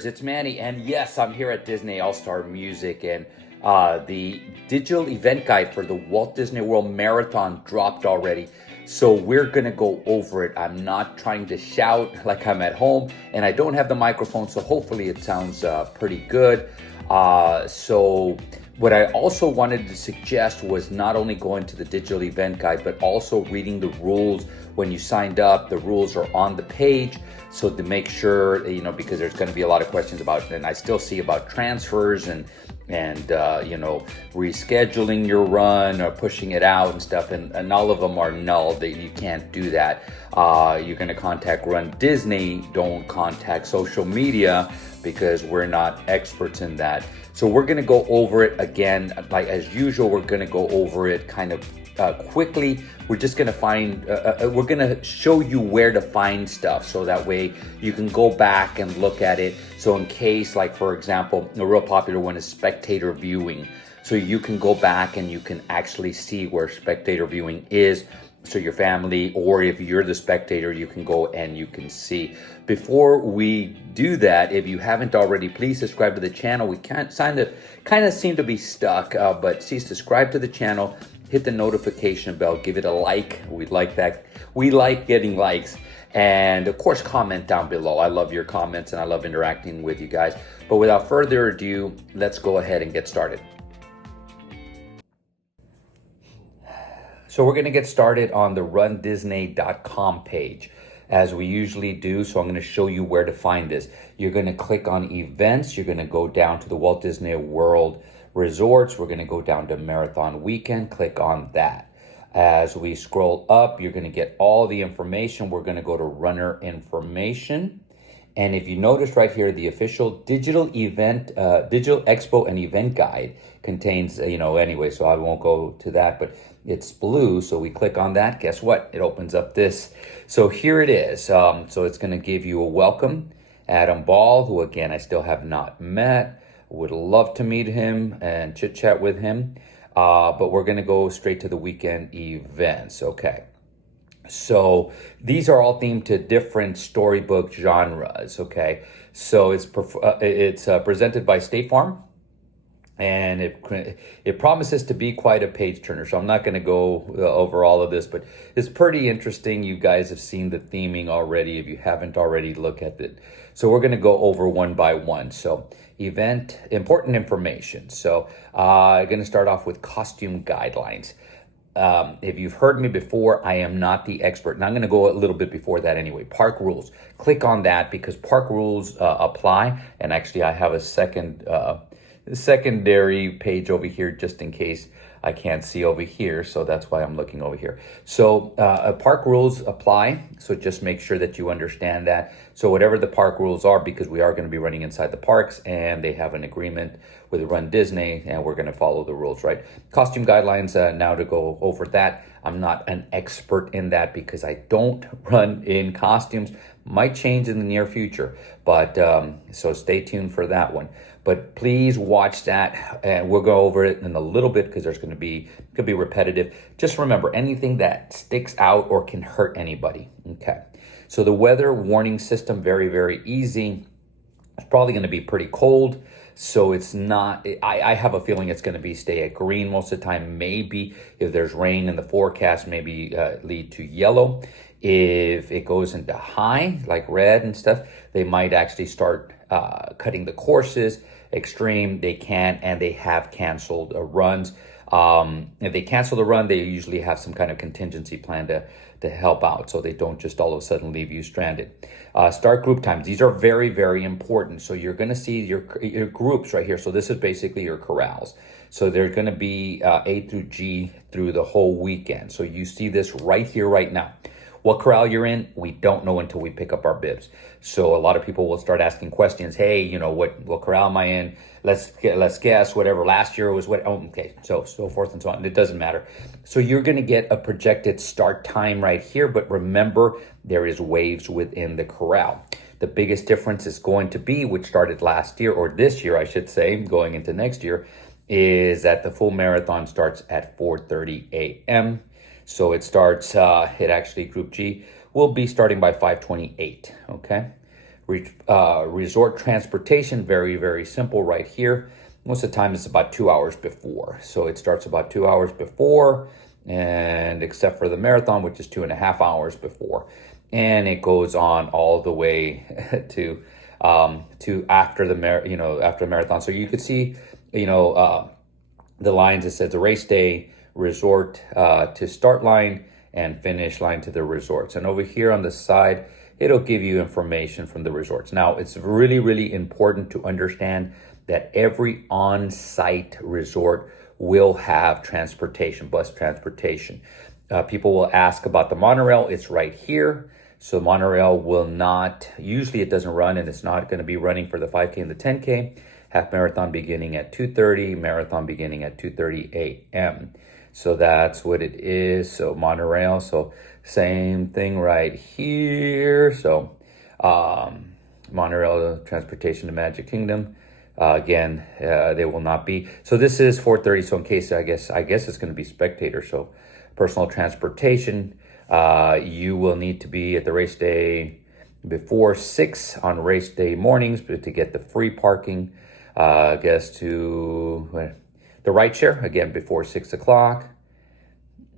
Runners, it's Manny, and yes, I'm here at Disney All-Star Music, and the digital event guide for the Walt Disney World Marathon dropped already, so we're gonna go over it. I'm not trying to shout like I'm at home, and I don't have the microphone, so hopefully it sounds pretty good. So what I also wanted to suggest was not only going to the digital event guide, but also reading the rules. When you signed up, the rules are on the page. So to make sure, because there's going to be a lot of questions about, and I still see about transfers and rescheduling your run or pushing it out and stuff, and all of them are null. You can't do that. You're going to contact runDisney. Don't contact social media because we're not experts in that. So we're going to go over it again. Like as usual, we're going to go over it kind of quickly. We're just going to we're going to show you where to find stuff, so that way you can go back and look at it. So in case, like for example, a real popular one is spectator viewing. So you can go back and you can actually see where spectator viewing is. So your family, or if you're the spectator, you can go and you can see. Before we do that, if you haven't already, please subscribe to the channel. We kind of seem to be stuck, but please subscribe to the channel, hit the notification bell, give it a like. We like that. We like getting likes. And of course, comment down below. I love your comments and I love interacting with you guys. But without further ado, let's go ahead and get started. So we're going to get started on the runDisney.com page as we usually do. So I'm going to show you where to find this. You're going to click on events. You're going to go down to the Walt Disney World Resorts. We're going to go down to Marathon Weekend. Click on that. As we scroll up, you're going to get all the information. We're going to go to runner information. And if you notice right here, the official digital expo and event guide contains, anyway, so I won't go to that, but it's blue. So we click on that. Guess what? It opens up this. So here it is. So it's going to give you a welcome. Adam Ball, who again, I still have not met. Would love to meet him and chit chat with him. But we're going to go straight to the weekend events. Okay. So these are all themed to different storybook genres, okay? So it's presented by State Farm, and it promises to be quite a page turner. So I'm not going to go over all of this, but it's pretty interesting. You guys have seen the theming already. If you haven't already, look at it. So we're going to go over one by one. So event, important information. So I'm going to start off with costume guidelines. If you've heard me before, I am not the expert, and I'm going to go a little bit before that anyway. Park rules. Click on that because park rules apply, and actually I have a secondary page over here just in case I can't see over here, so that's why I'm looking over here. So park rules apply, so just make sure that you understand that. So whatever the park rules are, because we are going to be running inside the parks, and they have an agreement with runDisney, and we're going to follow the rules, right? Costume guidelines, now to go over that. I'm not an expert in that because I don't run in costumes. Might change in the near future, but so stay tuned for that one. But please watch that, and we'll go over it in a little bit because there's could be repetitive. Just remember, anything that sticks out or can hurt anybody. Okay. So the weather warning system, very, very easy. It's probably going to be pretty cold. So it's not, I have a feeling it's going to stay at green most of the time. Maybe if there's rain in the forecast, maybe lead to yellow. If it goes into high, like red and stuff, they might actually start cutting the courses. Extreme, they can, and they have canceled runs. If they cancel the run, they usually have some kind of contingency plan to help out, so they don't just all of a sudden leave you stranded. Start group times. These are very, very important. So you're going to see your groups right here. So this is basically your corrals. So they're going to be A through G through the whole weekend. So you see this right here, right now. What corral you're in, we don't know until we pick up our bibs. So a lot of people will start asking questions. Hey, what corral am I in? Let's guess. Whatever last year was what. Oh, okay. So forth and so on. It doesn't matter. So you're going to get a projected start time right here. But remember, there is waves within the corral. The biggest difference is going to be, which started last year, or this year, I should say, going into next year, is that the full marathon starts at 4:30 a.m. So it starts, Group G will be starting by 5:28, okay? Resort transportation, very, very simple right here. Most of the time it's about 2 hours before. So it starts about 2 hours before, and except for the marathon, which is 2.5 hours before. And it goes on all the way to after after the marathon. So you could see, the lines. It says the race day, resort to start line, and finish line to the resorts. And over here on the side, it'll give you information from the resorts. Now, it's really, really important to understand that every on-site resort will have transportation, bus transportation. People will ask about the monorail. It's right here. So monorail will not, usually it doesn't run, and it's not going to be running for the 5K and the 10K. Half marathon beginning at 2:30, marathon beginning at 2:30 a.m. So that's what it is. So monorail, so same thing right here. So monorail transportation to Magic Kingdom. Again, they will not be. So this is 4:30. So in case, I guess it's going to be spectator. So personal transportation, you will need to be at the race day before 6 on race day mornings to get the free parking. To the ride share, again, before 6 o'clock,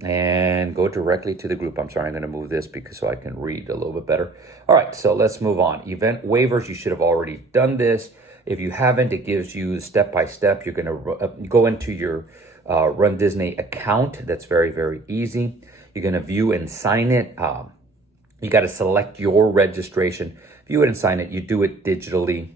and go directly to the group. I'm sorry, I'm going to move this so I can read a little bit better. All right, so let's move on. Event waivers, you should have already done this. If you haven't, it gives you step-by-step. You're going to go into your runDisney account. That's very, very easy. You're going to view and sign it. You got to select your registration, view it and sign it. You do it digitally.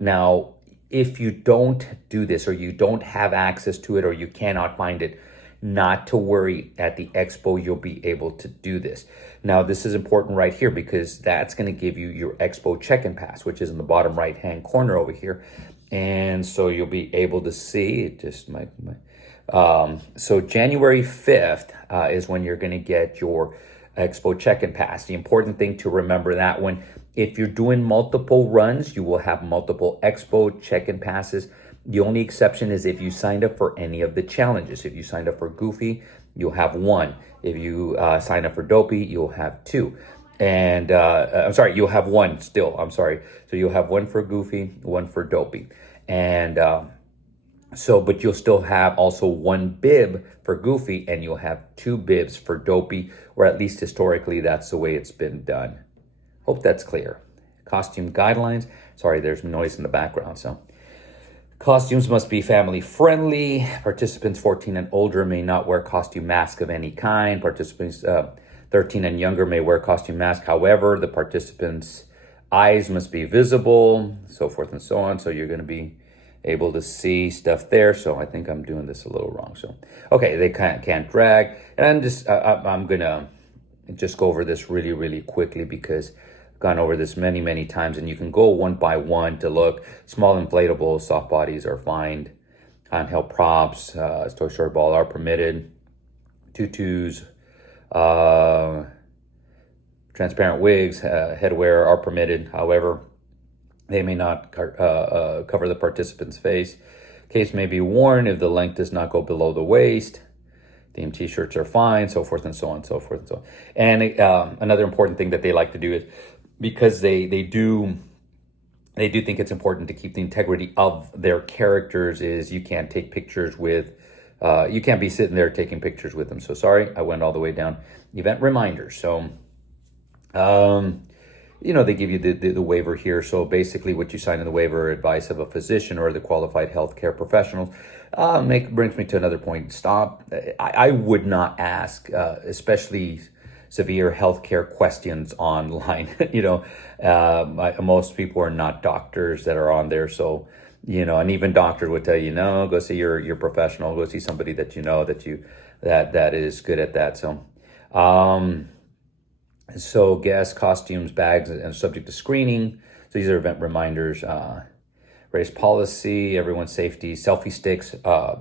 Now, if you don't do this, or you don't have access to it, or you cannot find it, not to worry. At the expo, you'll be able to do this. Now, this is important right here because that's going to give you your expo check-in pass, which is in the bottom right-hand corner over here. And so you'll be able to see it. So January 5th is when you're going to get your expo check-in pass. The important thing to remember that one, if you're doing multiple runs, you will have multiple expo check-in passes. The only exception is if you signed up for any of the challenges. If you signed up for Goofy, you'll have one. If you sign up for Dopey, you'll have two. And you'll have one still. So you'll have one for Goofy, one for Dopey. And but you'll still have also one bib for Goofy, and you'll have two bibs for Dopey, or at least historically, that's the way it's been done. Hope that's clear. Costume guidelines. Sorry, there's noise in the background. So costumes must be family friendly. Participants 14 and older may not wear costume mask of any kind. Participants 13 and younger may wear costume mask. However, the participants' eyes must be visible, so forth and so on. So you're going to be able to see stuff there. So I think I'm doing this a little wrong. So, okay, they can't drag. And I'm going to just go over this really, really quickly because I've gone over this many, many times. And you can go one by one to look. Small inflatables, soft bodies are fine. Handheld props, Toy Story ball are permitted. Tutus, transparent wigs, headwear are permitted. However, they may not cover the participant's face. Case may be worn if the length does not go below the waist. Theme t-shirts are fine, so forth and so on, so forth and so on. And another important thing that they like to do is, because they do think it's important to keep the integrity of their characters, is you can't take pictures with, you can't be sitting there taking pictures with them. So sorry, I went all the way down. Event reminders. So, they give you the waiver here. So basically what you sign in the waiver, advice of a physician or the qualified healthcare professionals, brings me to another point. Stop. I would not ask, especially severe healthcare questions online. Most people are not doctors that are on there. So, and even doctors would tell you, no, go see your professional, go see somebody that that is good at that. So guests, costumes, bags, and subject to screening. So these are event reminders. Race policy, everyone's safety, selfie sticks,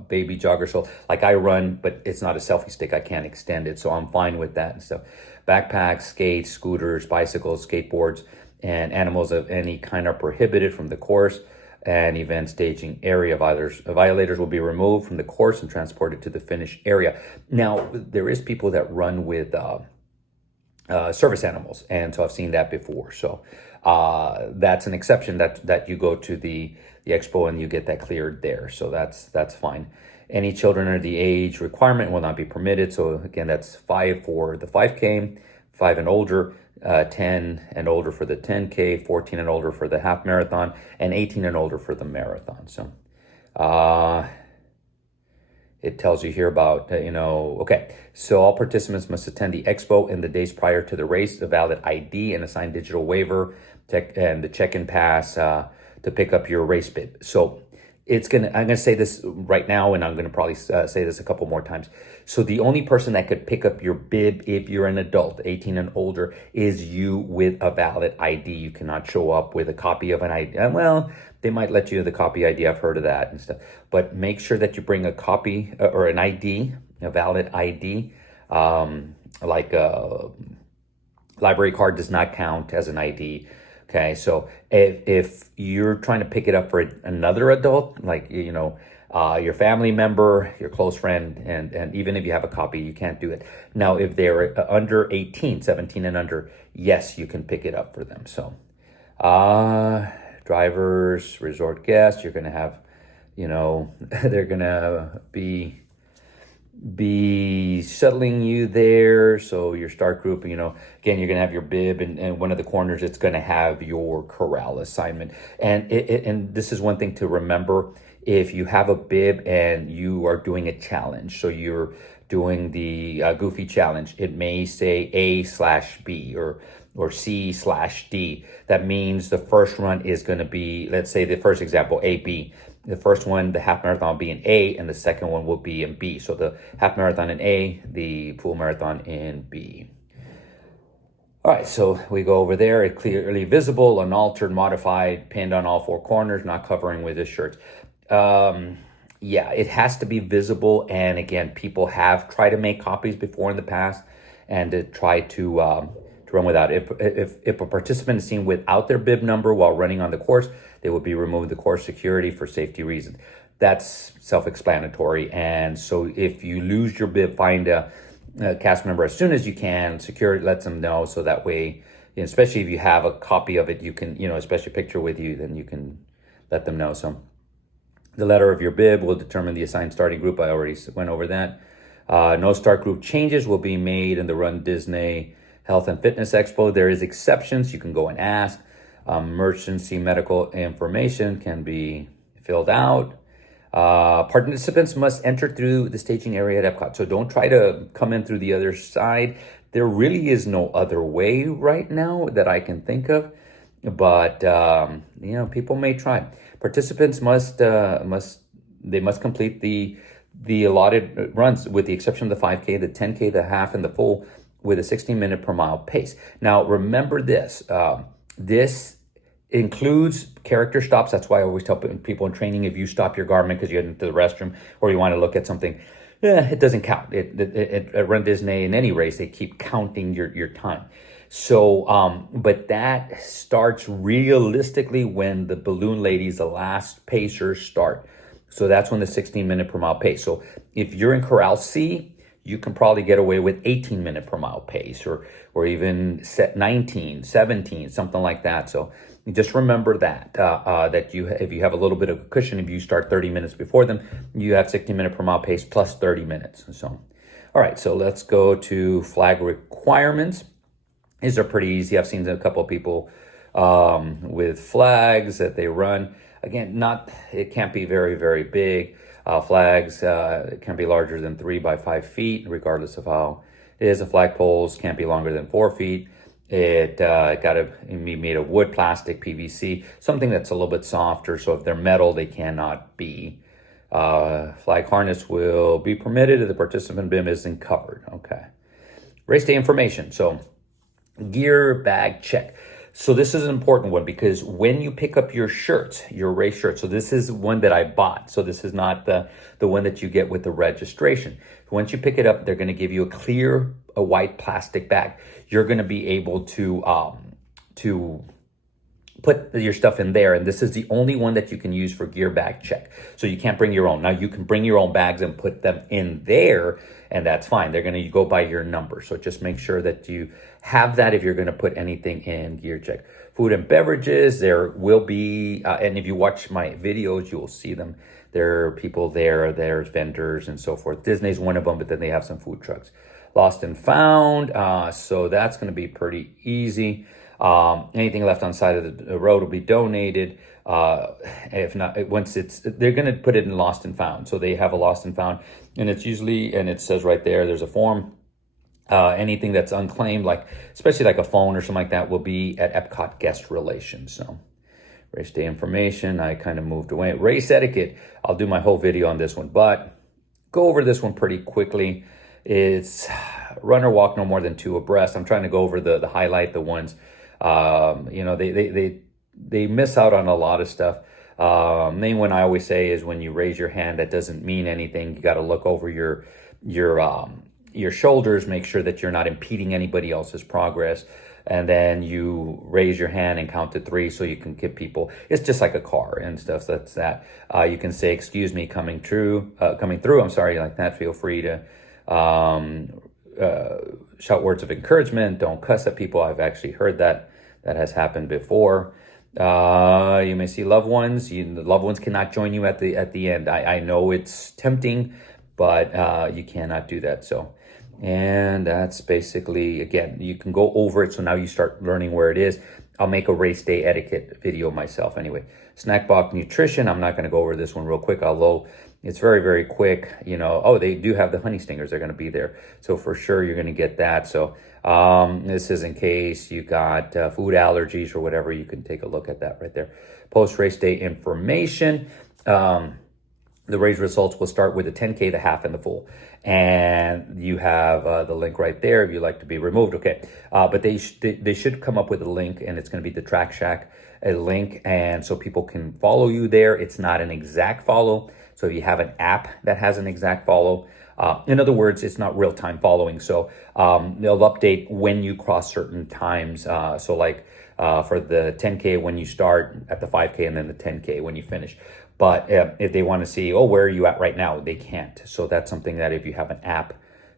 baby jogger. So like I run, but it's not a selfie stick. I can't extend it. So I'm fine with that and stuff. Backpacks, skates, scooters, bicycles, skateboards, and animals of any kind are prohibited from the course and event staging area. Violators will be removed from the course and transported to the finish area. Now, there is people that run with service animals, and so I've seen that before. So that's an exception that you go to the expo and you get that cleared there. So that's fine. Any children under the age requirement will not be permitted. So again, that's 5 for the 5K, 5 and older, 10 and older for the 10K, 14 and older for the half marathon, and 18 and older for the marathon. So it tells you here about, okay. So all participants must attend the expo in the days prior to the race, a valid ID and a signed digital waiver, and the check-in pass to pick up your race bib. So I'm gonna say this right now, and I'm gonna probably say this a couple more times. So the only person that could pick up your bib if you're an adult, 18 and older, is you with a valid ID. You cannot show up with a copy of an ID. Well, they might let you the copy ID. I've heard of that and stuff. But make sure that you bring a copy or an ID, a valid ID. Like a library card does not count as an ID. Okay, so if you're trying to pick it up for another adult, like, your family member, your close friend, and even if you have a copy, you can't do it. Now, if they're under 18, 17 and under, yes, you can pick it up for them. So, drivers, resort guests, you're going to have, they're going to be shuttling you there. So your start group, again, you're going to have your bib, and one of the corners, it's going to have your corral assignment. And and this is one thing to remember. If you have a bib and you are doing a challenge, so you're doing the Goofy challenge, it may say A/B or C/D. That means the first run is going to be, let's say the first example, AB. The first one, the half marathon, will be in A, and the second one will be in B. So the half marathon in A, the full marathon in B. All right, so we go over there. It's clearly visible, unaltered, modified, pinned on all 4 corners, not covering with the shirts. Yeah, it has to be visible. And again, people have tried to make copies before in the past and to try to run without. If a participant is seen without their bib number while running on the course, they will be removed the course security for safety reasons. That's self-explanatory. And so if you lose your bib, find a cast member as soon as you can. Security lets them know, so that way, especially if you have a copy of it, you can, especially a picture with you, then you can let them know. So the letter of your bib will determine the assigned starting group. I already went over that. No start group changes will be made in the runDisney Health and Fitness Expo. There is exceptions. You can go and ask. Emergency medical information can be filled out. Participants must enter through the staging area at Epcot. So don't try to come in through the other side. There really is no other way right now that I can think of. But, people may try. Participants must complete the allotted runs, with the exception of the 5K, the 10K, the half, and the full, with a 16-minute per mile pace. Now, remember this. This includes character stops. That's why I always tell people in training, if you stop your Garmin because you get into the restroom or you want to look at something, it doesn't count. At runDisney, in any race, they keep counting your time. So, but that starts realistically when the balloon ladies, the last pacers, start. So that's when the 16-minute per mile pace. So if you're in Corral C, you can probably get away with 18-minute per mile pace, or even set 19, 17, something like that. So just remember that, if you have a little bit of cushion, if you start 30 minutes before them, you have 16-minute per mile pace plus 30 minutes. So, all right, so let's go to flag requirements. These are pretty easy. I've seen a couple of people with flags that they run. Again, it can't be very, very big. Flags can be larger than 3 by 5 feet, regardless of how it is. The flagpoles can't be longer than 4 feet. It got to be made of wood, plastic, PVC, something that's a little bit softer. So if they're metal, they cannot be. Flag harness will be permitted if the participant bib isn't covered. Okay. Race day information. So gear bag check. So this is an important one, because when you pick up your shirts, your race shirt, so this is one that I bought. So this is not the one that you get with the registration. Once you pick it up, they're going to give you a white plastic bag. You're going to be able to put your stuff in there. And this is the only one that you can use for gear bag check. So you can't bring your own. Now you can bring your own bags and put them in there, and that's fine. They're going to go by your number. So just make sure that you have that if you're going to put anything in gear check. Food and beverages, there will be, and if you watch my videos, you will see them. There are people there, there's vendors and so forth. Disney's one of them, but then they have some food trucks. Lost and found, so that's going to be pretty easy. Anything left on the side of the road will be donated. If not, they're going to put it in lost and found. So they have a lost and found, and it's usually, and it says right there's a form. Anything that's unclaimed, like especially like a phone or something like that, will be at Epcot Guest Relations. So race day information, I kind of moved away. Race etiquette, I'll do my whole video on this one, but go over this one pretty quickly. It's run or walk no more than 2 abreast. I'm trying to go over the highlight, the ones, they miss out on a lot of stuff. Main one I always say is when you raise your hand, that doesn't mean anything. You got to look over your shoulders, make sure that you're not impeding anybody else's progress. And then you raise your hand and count to 3 so you can give people, it's just like a car and stuff. So that's that. You can say, excuse me, coming through, I'm sorry, like that. Feel free to shout words of encouragement. Don't cuss at people. I've actually heard that has happened before. You may see loved ones. The loved ones cannot join you at the end. I know it's tempting, but you cannot do that. So, and that's basically, again, you can go over it. So now you start learning where it is. I'll make a race day etiquette video myself anyway. Snack box nutrition. I'm not going to go over this one real quick, although it's very, very quick. They do have the honey stingers. They're going to be there. So for sure, you're going to get that. So this is in case you got food allergies or whatever. You can take a look at that right there. Post-race day information. The race results will start with the 10K, the half, and the full. And you have the link right there if you'd like to be removed. Okay. But they should come up with a link, and it's going to be the Track Shack, a link. And so people can follow you there. It's not an exact follow. So if you have an app that has an exact follow, in other words, it's not real-time following. So they'll update when you cross certain times. So like for the 10K when you start, at the 5K, and then the 10K when you finish. But if they want to see, where are you at right now? They can't. So that's something that if you have an app,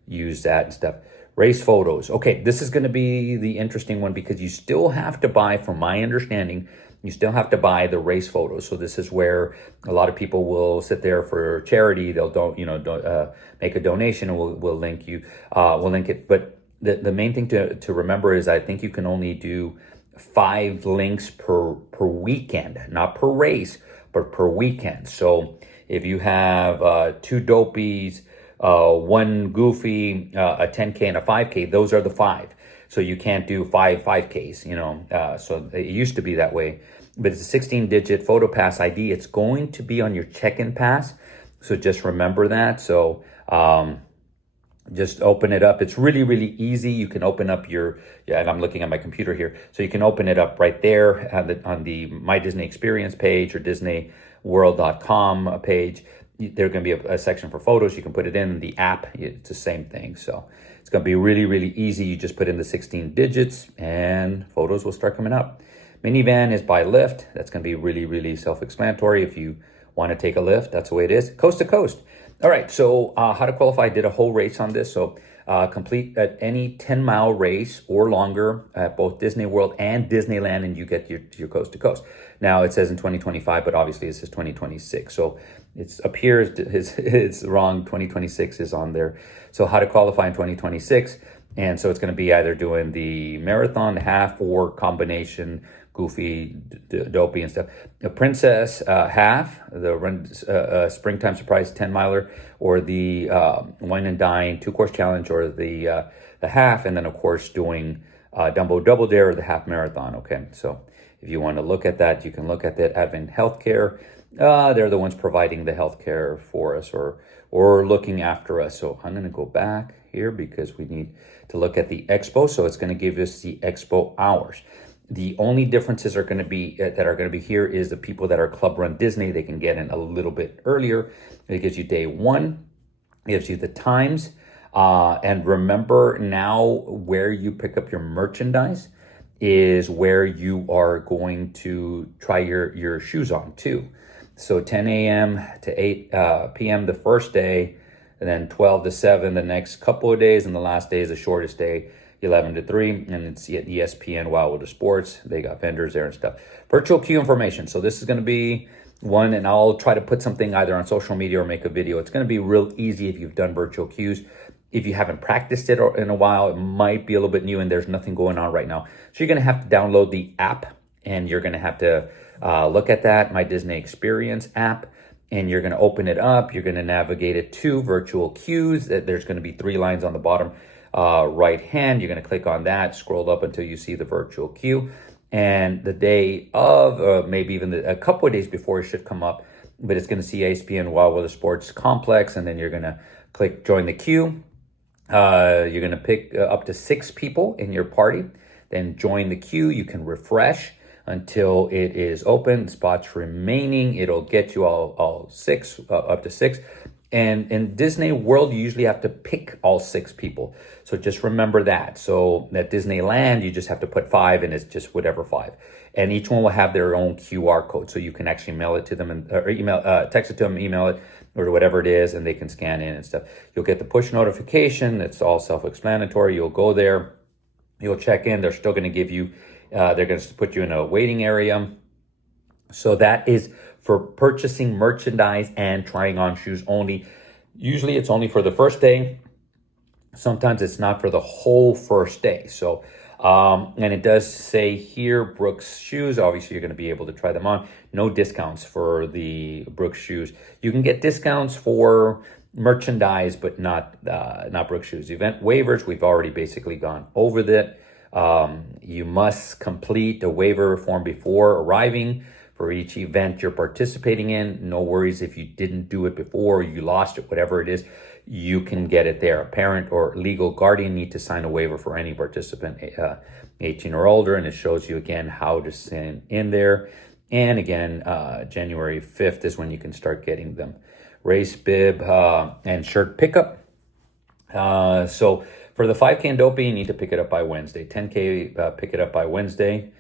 use that and stuff. Race photos. Okay, this is going to be the interesting one because you still have to buy, from my understanding, you still have to buy the race photos. So this is where a lot of people will sit there for charity. They'll make a donation, and we'll link you. We'll link it. But the main thing to remember is I think you can only do 5 links per weekend, not per race, but per weekend. So if you have 2 dopies, 1 goofy, a 10K and a 5K, those are the 5. So you can't do 5Ks, so it used to be that way. But it's a 16-digit photo pass ID. It's going to be on your check-in pass. So just remember that. So just open it up. It's really, really easy. You can open up and I'm looking at my computer here. So you can open it up right there on the My Disney Experience page or DisneyWorld.com page. There's going to be a section for photos. You can put it in the app. It's the same thing. So it's going to be really, really easy. You just put in the 16 digits and photos will start coming up. Minivan is by Lyft. That's going to be really, really self-explanatory. If you want to take a Lyft, that's the way it is. Coast to coast. All right, so how to qualify. I did a whole race on this. So complete at any 10-mile race or longer at both Disney World and Disneyland, and you get your coast to coast. Now it says in 2025, but obviously it says 2026. So it appears it's wrong. 2026 is on there. So how to qualify in 2026. And so it's going to be either doing the marathon, half, or combination, goofy, dopey and stuff. A princess half, the run springtime surprise 10-miler, or the wine and dine 2-course challenge, or the half, and then of course doing Dumbo Double Dare, or the half marathon. Okay, so if you want to look at that, you can look at that. Advent Healthcare, they're the ones providing the healthcare for us, or looking after us. So I'm going to go back here because we need to look at the expo. So it's going to give us the expo hours. The only differences are going to be here is the people that are Club Run Disney. They can get in a little bit earlier. It gives you day 1. It gives you the times. And remember now, where you pick up your merchandise is where you are going to try your shoes on too. So 10 a.m. to 8 p.m. the first day, and then 12 to 7 the next couple of days, and the last day is the shortest day. 11 to 3, and it's ESPN Wild World of Sports. They got vendors there and stuff. Virtual queue information. So this is going to be one, and I'll try to put something either on social media or make a video. It's going to be real easy if you've done virtual queues. If you haven't practiced it in a while, it might be a little bit new and there's nothing going on right now. So you're going to have to download the app, and you're going to have to look at that, My Disney Experience app, and you're going to open it up. You're going to navigate it to virtual queues. There's going to be 3 lines on the bottom right hand. You're going to click on that, scroll up until you see the virtual queue. And the day of, maybe even a couple of days before, it should come up, but it's going to see ESPN Wild World of Sports Complex, and then you're going to click join the queue. You're going to pick up to 6 people in your party, then join the queue. You can refresh until it is open, spots remaining. It'll get you all 6, up to 6. And in Disney World, you usually have to pick all 6 people. So just remember that. So at Disneyland, you just have to put 5, and it's just whatever 5. And each one will have their own QR code. So you can actually mail it to them, or text it to them, email it, or whatever it is, and they can scan in and stuff. You'll get the push notification. It's all self-explanatory. You'll go there. You'll check in. They're still going to give you, they're going to put you in a waiting area. So that is for purchasing merchandise and trying on shoes only. Usually it's only for the first day. Sometimes it's not for the whole first day. So, and it does say here, Brooks shoes. Obviously, you're going to be able to try them on. No discounts for the Brooks shoes. You can get discounts for merchandise, but not Brooks shoes. Event waivers, we've already basically gone over that. You must complete a waiver form before arriving for each event you're participating in. No worries if you didn't do it before, you lost it, whatever it is, you can get it there. A parent or legal guardian need to sign a waiver for any participant 18 or older, and it shows you again how to send in there. And again, January 5th is when you can start getting them. Race bib and shirt pickup. So for the 5K and Dopey, you need to pick it up by Wednesday. 10K, pick it up by Wednesday.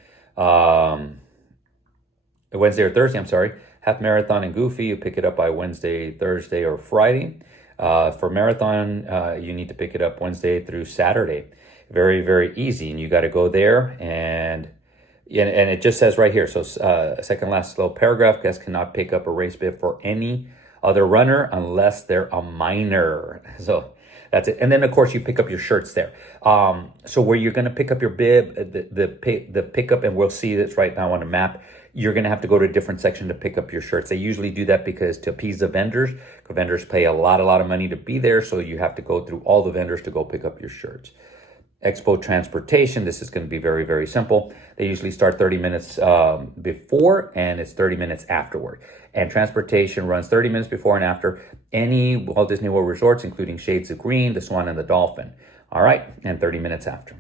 Wednesday or Thursday, I'm sorry. Half marathon and Goofy, you pick it up by Wednesday, Thursday, or Friday. For marathon, you need to pick it up Wednesday through Saturday. Very, very easy. And you got to go there, and it just says right here. So second last little paragraph, guests cannot pick up a race bib for any other runner unless they're a minor. So that's it. And then, of course, you pick up your shirts there. So where you're going to pick up your bib, the pickup, and we'll see this right now on the map, you're going to have to go to a different section to pick up your shirts. They usually do that because to appease the vendors, because vendors pay a lot of money to be there. So you have to go through all the vendors to go pick up your shirts. Expo transportation, this is going to be very, very simple. They usually start 30 minutes before, and it's 30 minutes afterward. And transportation runs 30 minutes before and after any Walt Disney World resorts, including Shades of Green, the Swan, and the Dolphin. All right, and 30 minutes after.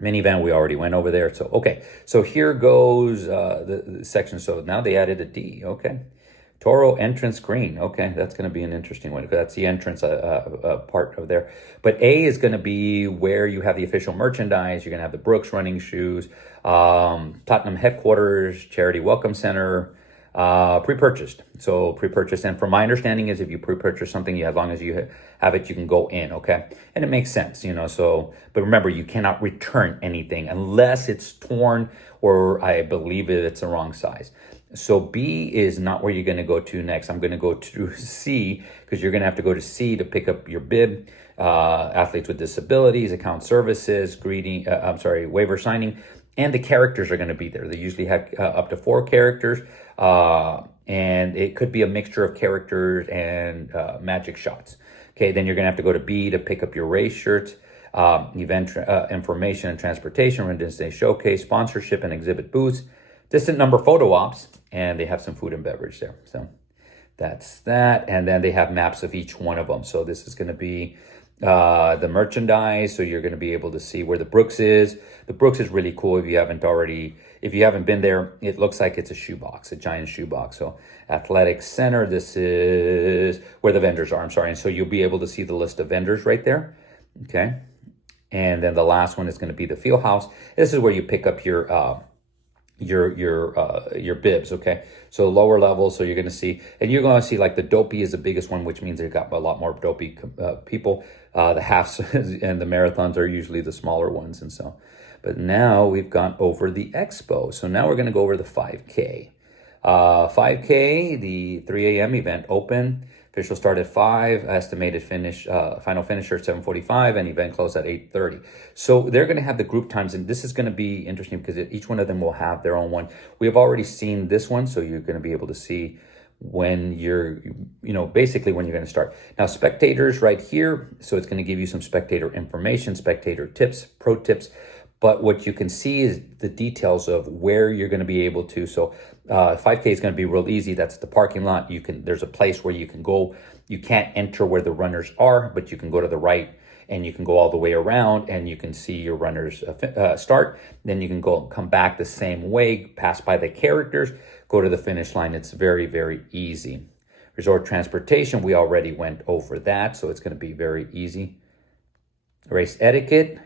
Minivan, we already went over there. So, okay. So here goes the section. So now they added a D. Okay. Toro entrance green. Okay. That's going to be an interesting one. That's the entrance part of there. But A is going to be where you have the official merchandise. You're going to have the Brooks running shoes, Tottenham headquarters, Charity Welcome Center, pre-purchased. So pre-purchased. And from my understanding is if you pre-purchase something, as long as you have it, you can go in. Okay. And it makes sense, so, but remember, you cannot return anything unless it's torn, or I believe it's the wrong size. So B is not where you're going to go to next. I'm going to go to C, because you're going to have to go to C to pick up your bib, athletes with disabilities, account services, waiver signing, and the characters are going to be there. They usually have up to 4 characters, and it could be a mixture of characters and magic shots. Okay, then you're going to have to go to B to pick up your race shirts, event information and transportation, runDisney showcase, sponsorship and exhibit booths, distant number photo ops, and they have some food and beverage there. So that's that. And then they have maps of each one of them. So this is going to be the merchandise. So you're going to be able to see where the Brooks is. The Brooks is really cool. If you haven't been there, it looks like it's a shoebox, a giant shoebox. So Athletic Center, this is where the vendors are. I'm sorry. And so you'll be able to see the list of vendors right there. Okay. And then the last one is going to be the Field House. This is where you pick up your your bibs. Okay, so lower level, so you're going to see, and you're going to see like the dopey is the biggest one, which means they've got a lot more dopey people. The halves and the marathons are usually the smaller ones, and so. But now we've gone over the expo, so now we're going to go over the 5K. 5K, the 3 a.m. event open. Official start at 5, estimated finish, final finisher at 7:45, and event close at 8:30. So they're going to have the group times, and this is going to be interesting because each one of them will have their own one. We have already seen this one, so you're going to be able to see when you're, basically when you're going to start. Now, spectators right here, so it's going to give you some spectator information, spectator tips, pro tips. But what you can see is the details of where you're going to be able to. So 5K is going to be real easy. That's the parking lot. There's a place where you can go. You can't enter where the runners are, but you can go to the right and you can go all the way around and you can see your runners start. Then you can come back the same way, pass by the characters, go to the finish line. It's very, very easy. Resort transportation, we already went over that, so it's going to be very easy. Race etiquette.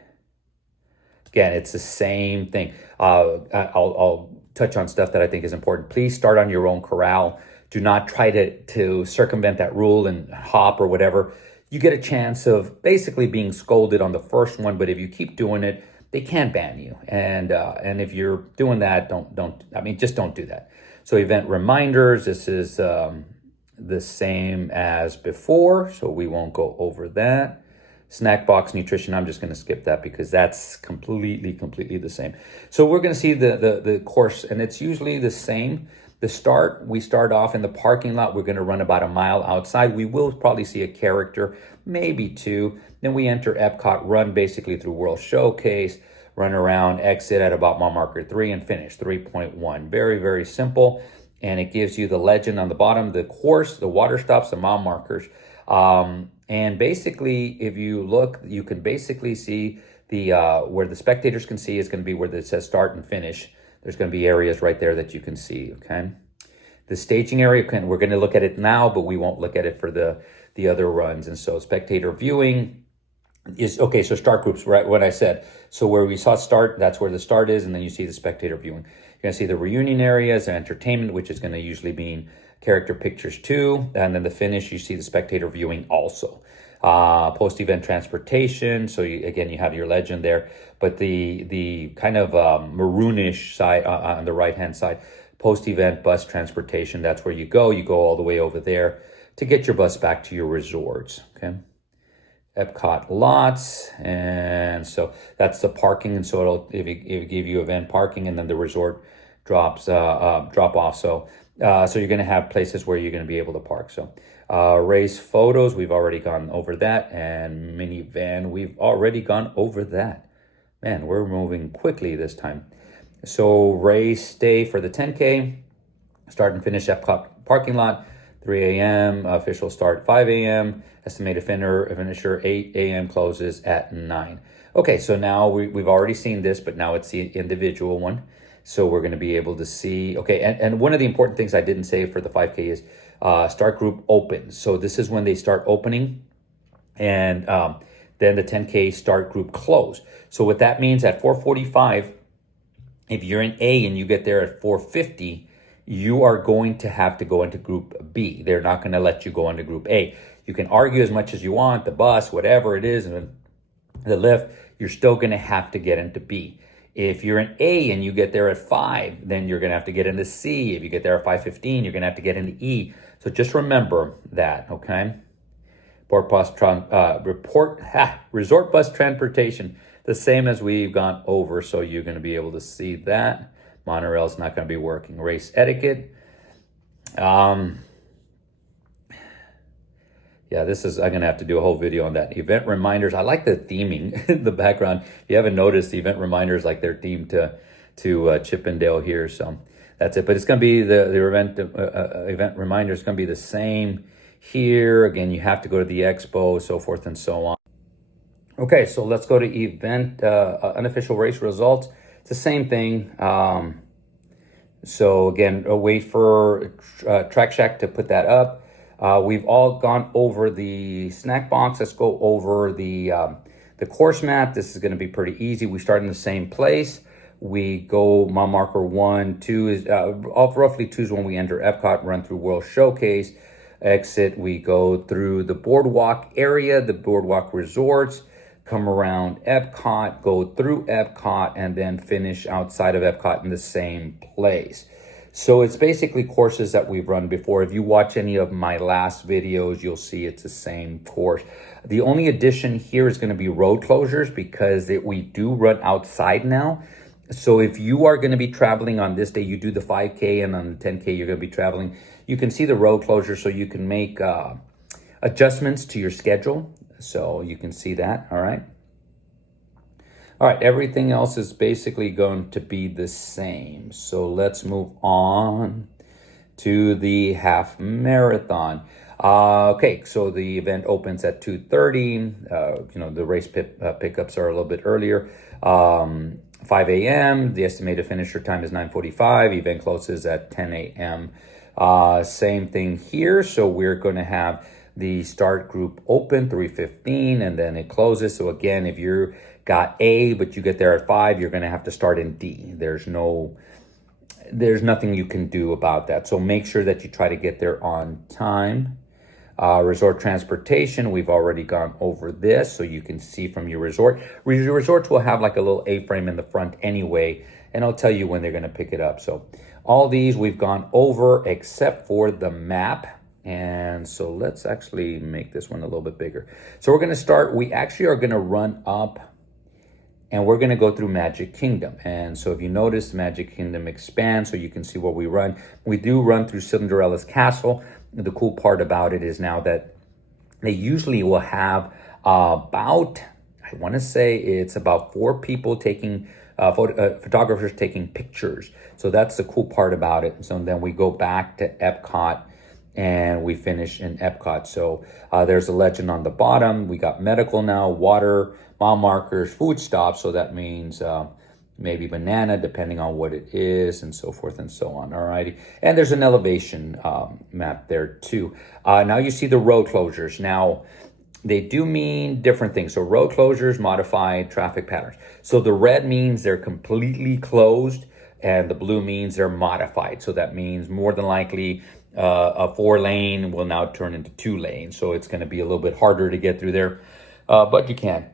Again, it's the same thing. I'll touch on stuff that I think is important. Please start on your own corral. Do not try to circumvent that rule and hop or whatever. You get a chance of basically being scolded on the first one, but if you keep doing it, they can ban you. And if you're doing that, just don't do that. So event reminders, this is the same as before, so we won't go over that. Snack box nutrition, I'm just going to skip that because that's completely the same. So we're going to see the course, and it's usually the same. The start, we start off in the parking lot. We're going to run about a mile outside. We will probably see a character, maybe two. Then we enter Epcot, run basically through World Showcase, run around, exit at about mile marker 3, and finish 3.1. Very, very simple. And it gives you the legend on the bottom, the course, the water stops, the mile markers. And basically, if you look, you can basically see the where the spectators can see is going to be where it says start and finish. There's going to be areas right there that you can see, okay? The staging area, we're going to look at it now, but we won't look at it for the other runs. And so spectator viewing is, okay, so start groups, right, what I said. So where we saw start, that's where the start is, and then you see the spectator viewing. You're going to see the reunion areas, entertainment, which is going to usually mean character pictures too, and then the finish, you see the spectator viewing also. Post-event transportation, so again, you have your legend there, but the kind of maroonish side on the right-hand side, post-event bus transportation, that's where you go all the way over there to get your bus back to your resorts, okay? Epcot lots, and so that's the parking, and so it'll give you event parking, and then the resort drop off. So you're going to have places where you're going to be able to park. So race photos, we've already gone over that, and minivan, we've already gone over that. Man, we're moving quickly this time. So race day for the 10K, start and finish Epcot parking lot, 3 a.m., official start 5 a.m., estimated finisher 8 a.m., closes at 9. Okay, so now we've already seen this, but now it's the individual one. So we're going to be able to see, okay, and one of the important things I didn't say for the 5K is start group opens. So this is when they start opening, and then the 10K start group close. So what that means at 4:45, if you're in A and you get there at 4:50, you are going to have to go into group B. They're not going to let you go into group A. You can argue as much as you want, the bus, whatever it is, and the lift, you're still going to have to get into B. If you're in A and you get there at 5, then you're going to have to get into C. If you get there at 5:15, you're going to have to get into E. So just remember that, okay? Resort bus transportation, the same as we've gone over, so you're going to be able to see that. Monorail's not going to be working. Race etiquette. Yeah, I'm going to have to do a whole video on that. Event reminders. I like the theming in the background. If you haven't noticed, the event reminders, like they're themed to Chippendale here. So that's it. But it's going to be the event reminders going to be the same here. Again, you have to go to the expo, so forth and so on. Okay, so let's go to event unofficial race results. It's the same thing. So again, wait for Track Shack to put that up. We've all gone over the snack box. Let's go over the course map. This is going to be pretty easy. We start in the same place. We go mile marker 1, 2 is off roughly 2 is when we enter Epcot, run through World Showcase, exit. We go through the boardwalk area, the boardwalk resorts, come around Epcot, go through Epcot, and then finish outside of Epcot in the same place. So it's basically courses that we've run before. If you watch any of my last videos, you'll see it's the same course. The only addition here is going to be road closures because we do run outside now. So if you are going to be traveling on this day, you do the 5K, and on the 10K, you're going to be traveling. You can see the road closure, so you can make adjustments to your schedule. So you can see that, all right? All right, everything else is basically going to be the same. So let's move on to the half marathon. Okay, so the event opens at 2:30. The race pickups are a little bit earlier. 5 a.m. The estimated finisher time is 9:45. Event closes at 10 a.m. Same thing here. So we're going to have the start group open 3:15, and then it closes. So again, if you're got A, but you get there at 5, you're going to have to start in D. There's nothing you can do about that. So make sure that you try to get there on time. Resort transportation, we've already gone over this, so you can see from your resort. Your resorts will have like a little A-frame in the front anyway, and I'll tell you when they're going to pick it up. So all these we've gone over except for the map. And so let's actually make this one a little bit bigger. So we're going to start, we actually are going to run up and we're going to go through Magic Kingdom. And so if you notice, Magic Kingdom expands so you can see what we run. We do run through Cinderella's castle. The cool part about it is now that they usually will have about, I want to say it's about 4 people taking, photographers taking pictures. So that's the cool part about it. So then we go back to Epcot and we finish in Epcot. So there's a legend on the bottom. We got medical now, water, mile markers, food stops. So that means maybe banana, depending on what it is, and so forth and so on. All righty. And there's an elevation map there too. Now you see the road closures. Now they do mean different things. So road closures modify traffic patterns. So the red means they're completely closed, and the blue means they're modified. So that means more than likely a 4-lane will now turn into 2 lanes. So it's going to be a little bit harder to get through there, but you can.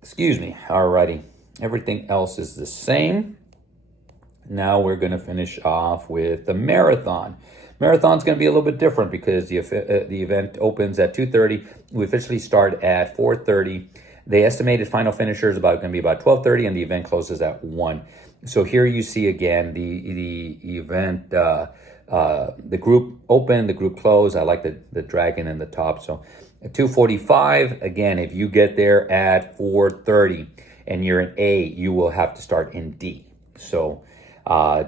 Excuse me. Alrighty. Everything else is the same. Now we're going to finish off with the marathon. Marathon's going to be a little bit different because the event opens at 2:30. We officially start at 4:30. The estimated final finisher is going to be about 12:30, and the event closes at 1. So here you see again the event, the group open, the group close. I like the dragon in the top. So at 2:45, again, if you get there at 4:30 and you're in A, you will have to start in D. So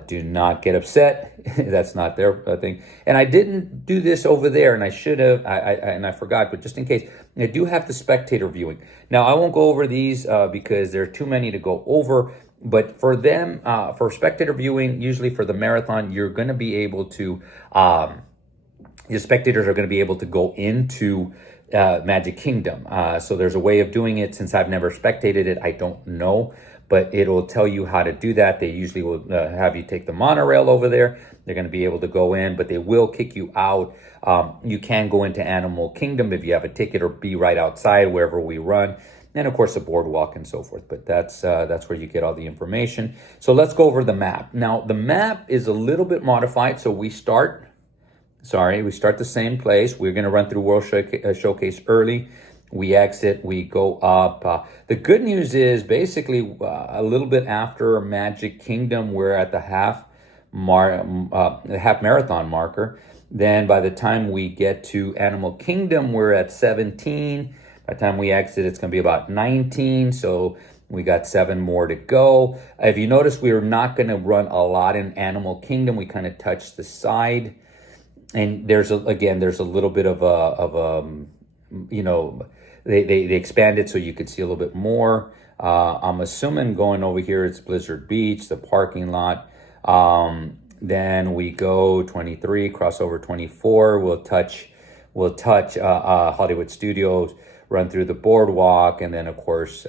do not get upset. That's not their thing. And I didn't do this over there, and I should have, and I forgot, but just in case, I do have the spectator viewing. Now, I won't go over these because there are too many to go over. But for them, for spectator viewing, usually for the marathon, you're going to be able to, your spectators are going to be able to go into Magic Kingdom. So there's a way of doing it. Since I've never spectated it, I don't know, but it'll tell you how to do that. They usually will have you take the monorail over there. They're going to be able to go in, but they will kick you out. You can go into Animal Kingdom if you have a ticket, or be right outside wherever we run. And of course the boardwalk and so forth, but that's where you get all the information. So let's go over the map. Now the map is a little bit modified. So we start the same place. We're going to run through World Showcase early. We exit, we go up. The good news is basically a little bit after Magic Kingdom, we're at the half marathon marker. Then by the time we get to Animal Kingdom, we're at 17. By the time we exit, it's going to be about 19. So we got 7 more to go. If you notice, we are not going to run a lot in Animal Kingdom. We kind of touch the side. And there's a little bit of they expanded so you could see a little bit more. I'm assuming going over here, it's Blizzard Beach, the parking lot. Then we go 23, cross over 24. We'll touch We'll touch Hollywood Studios, run through the boardwalk, and then of course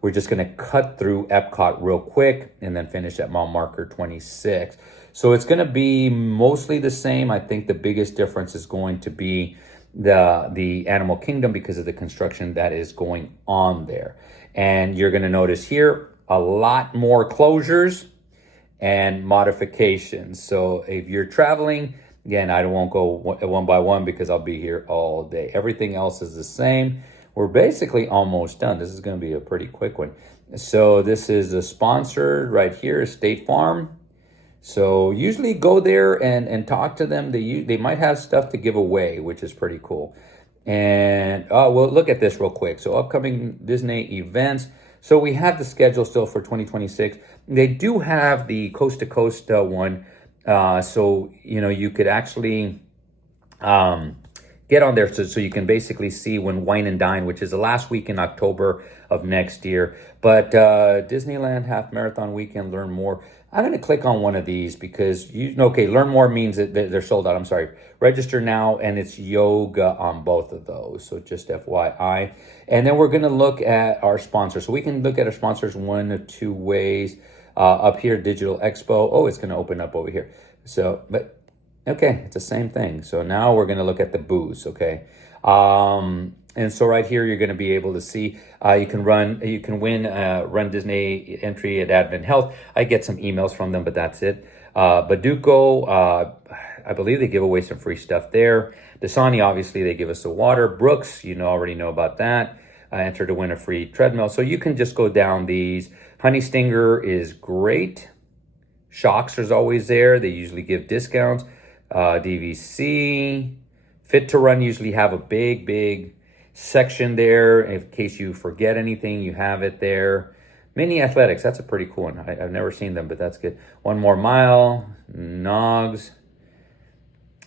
we're just going to cut through Epcot real quick and then finish at mile marker 26. So it's going to be mostly the same. I think the biggest difference is going to be the Animal Kingdom because of the construction that is going on there. And you're going to notice here a lot more closures and modifications. So if you're traveling, again, I won't go one by one because I'll be here all day. Everything else is the same. We're basically almost done. This is going to be a pretty quick one. So this is a sponsor right here, State Farm. So usually go there and talk to them. They might have stuff to give away, which is pretty cool. And well, look at this real quick. So upcoming Disney events. So we have the schedule still for 2026. They do have the coast to coast one. So, you know, you could actually get on there so you can basically see when Wine and Dine, which is the last week in October of next year. But Disneyland Half Marathon Weekend, learn more. I'm going to click on one of these because, learn more means that they're sold out. I'm sorry. Register now, and it's yoga on both of those. So just FYI. And then we're going to look at our sponsors. So we can look at our sponsors one of two ways. Up here, Digital Expo. Oh, it's going to open up over here. So, but okay, it's the same thing. So now we're going to look at the booths, okay? And so right here, you're going to be able to see, you can win runDisney entry at Advent Health. I get some emails from them, but that's it. Baduco, I believe they give away some free stuff there. Dasani, obviously, they give us the water. Brooks, already know about that. Enter to win a free treadmill. So you can just go down these. Honey Stinger is great. Shocks is always there. They usually give discounts. DVC. Fit to Run usually have a big section there. In case you forget anything, you have it there. Mini Athletics, that's a pretty cool one. I've never seen them, but that's good. One More Mile, Nogs.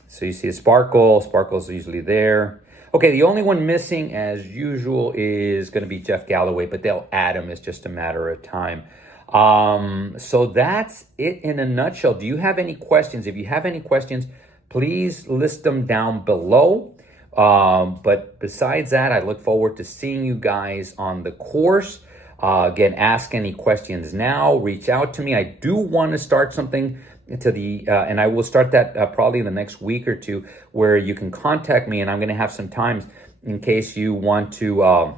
So you see a Sparkle. Sparkle's usually there. Okay, the only one missing, as usual, is going to be Jeff Galloway, but they'll add him. It's just a matter of time. So that's it in a nutshell. Do you have any questions? If you have any questions, please list them down below. But besides that, I look forward to seeing you guys on the course. Again, ask any questions now. Reach out to me. I do want to start something and I will start that probably in the next week or two, where you can contact me, and I'm going to have some times in case you want to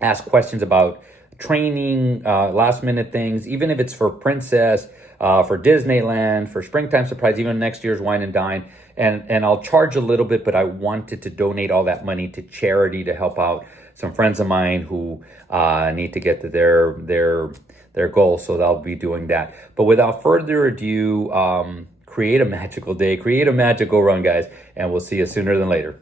ask questions about training, last minute things, even if it's for Princess, for Disneyland, for Springtime Surprise, even next year's Wine and Dine. And I'll charge a little bit, but I wanted to donate all that money to charity to help out some friends of mine who need to get to their goals. So I'll be doing that. But without further ado, create a magical day, create a magical run, guys, and we'll see you sooner than later.